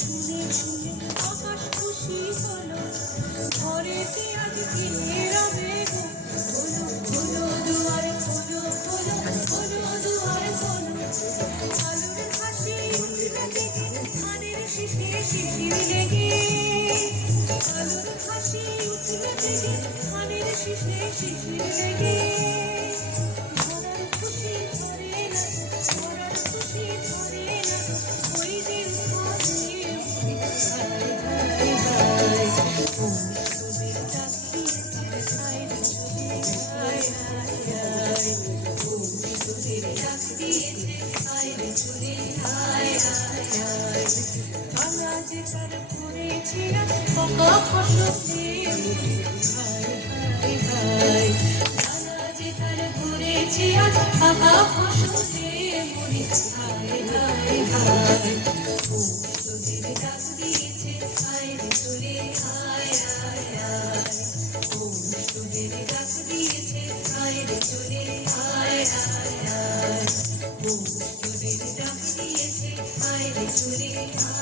শুনে শুনে আকাশ খুশি হলো, ঘরেতে আজ দিনের আবেগ, খোলো খোলো দুয়ার খোলো খোলো খোলো দুয়ার খোলো, আলোর হাসি উঠলে জেগে ধানের শীষে শিশির লেগে, আলোর হাসি উঠলে জেগে ধানের শীষে শিশির লেগে, ধরার খুশি ধরে না, ধরার খুশি ধরে না, ওই দিন ধরে হায় হায় হায়, পৌষদের ডাক দিয়েছে হায় রে চলে হায় হায় হায়, পৌষদের ডাক দিয়েছে হায় রে চলে হায় হায় হায়, আমরা যে তার করেছি আজ পাকা ফসলে হায় হায় হায়, আমরা যে তার করেছি আজ পাকা ফসলে মনে হায় হায় হায়, পৌষদের ডাক দিয়েছে হায় রে চলে হায় হায় হায়, পৌষদের ডাক দিয়েছে হায় রে চলে হায় হায় হায়, পৌষদের ডাক দিয়েছে হায় রে চলে হায়।